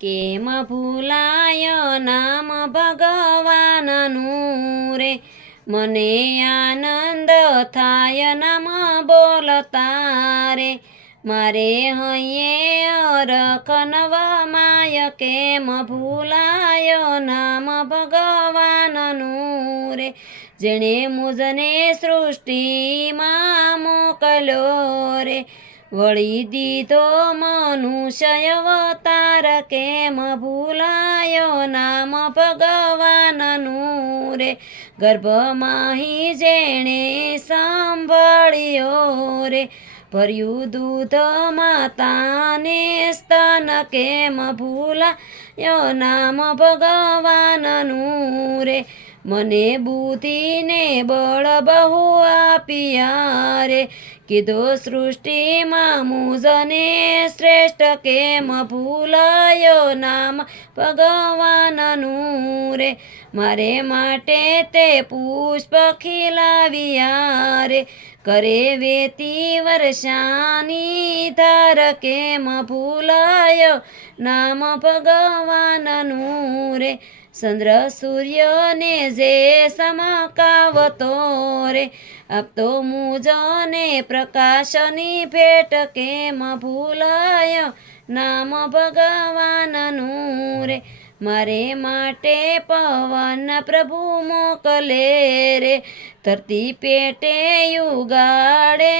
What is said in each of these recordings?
કેમ ભૂલાય નામ ભગવાનનું રે, મને આનંદ થાય નામ બોલતા રે. મારે હૈયે અરખ નવમાય, કેમ ભૂલાય નામ ભગવાનનું રે. જેણે મુજને સૃષ્ટિમાં મોકલ્યો રે, વળી દીધો મનુષ્ય અવતાર. કેમ ભૂલાયો નામ ભગવાનનું રે, ગર્ભમાં જેણે સંભાળ્યો રે, ભર્યું દૂધ માતાને સ્તન. કેમ ભૂલાયો નામ ભગવાનનું રે, મને બુદ્ધિને બળ બહુ આપ્યા રે, કીધો સૃષ્ટિમાં મુજને શ્રેષ્ઠ. કેમ ભૂલાયો નામ ભગવાનનું રે, મારે માટે તે પુષ્પ ખીલાવ્યા રે, કરે વેતી વર્ષાની ધાર. કેમ ભૂલાયો નામ ભગવાનનું રે, ચંદ્ર સૂર્યને જે સમકાવતો રે, આપતો મુજને પ્રકાશની ભેટ. કેમ ભૂલાયો નામ ભગવાનનું રે, મારે માટે પવન પ્રભુ મોકલે રે, ધરતી પેટે યુગાડે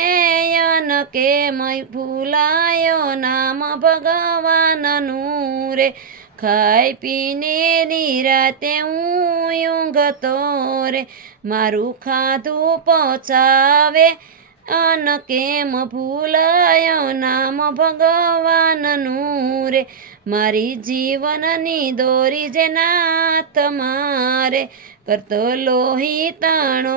યન. કેમ ભૂલાયો નામ ભગવાનનું રે, ખાઈ પીને નિરાતે હું ઊંઘતો રે, મારું ખાધું પહોંચાવે અન. કેમ ભૂલાયો નામ ભગવાનનું રે, મારી જીવનની દોરી જે નાથ મારે, કરતો લોહી તાણો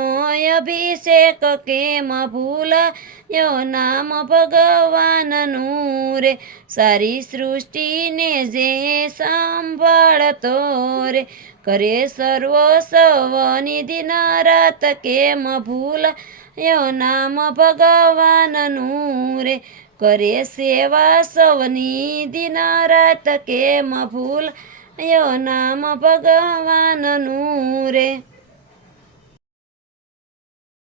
અભિષેક. કેમ ભૂલાયો નામ ભગવાનનું રે, સારી સૃષ્ટિને જે સંભાળતો રે, કરે સર્વ સવની દિન રાત. કેમ ભૂલાયો નામ ભગવાનનું રે, કરે સેવા સવની દિન રાત. કેમ ભૂલાયો નામ ભગવાનનું રે.